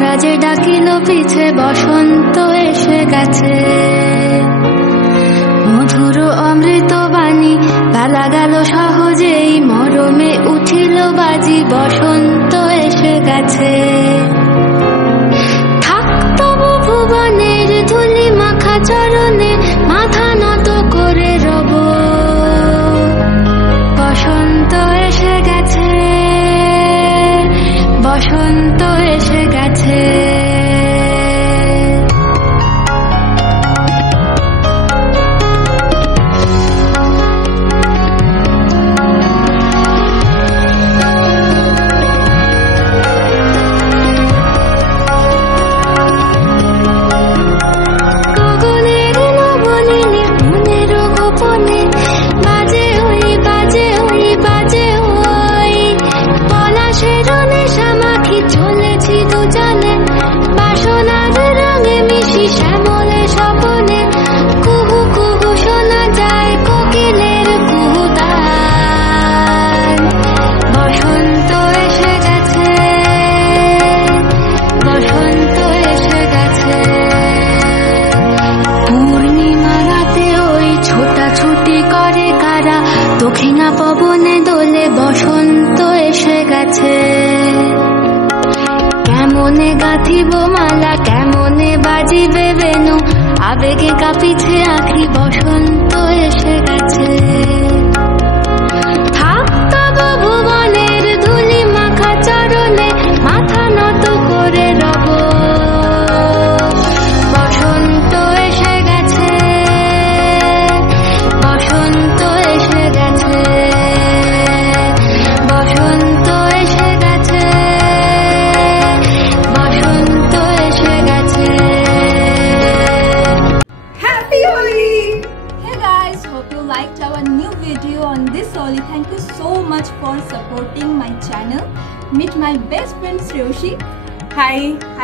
খরা যে ডাকিল পিছে বসন্ত এসে গেছে। মধুর অমৃত বাণী বেলা গেল সহজেই, মরমে উঠিল বাজি বসন্ত এসে গেছে। থাক তবু ভুবনের ধুলি মাখা চরণে, মাথা নত করে রব। বসন্ত এসে গেছে, বসন্ত এসে গেছে। দক্ষিণা পবনে দোলে বসন্ত এসে গেছে। কেমনে গাঁথিব মালা, কেমনে বাজিবে বেনু, আবেগে কাঁপিছে আখি বসন্ত এসে গেছে। থাক তবু ভুবনের ধুলি মাখা চরণে, মাথা নত করে রব। বসন্ত এসে গেছে, বসন্ত এসে গেছে, বসন্ত এসে গেছে, বসন্ত এসে গেছে। Happy Holi! Hey guys, hope you liked our new video on this Holi. Thank you so much for supporting my channel. Meet my best friend Shreyoshi. Hi,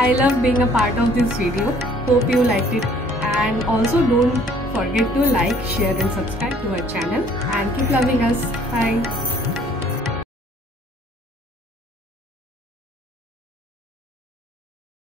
I love being a part of this video. Hope you liked it, and also don't forget to like, share and subscribe to our channel, and keep loving us. Bye.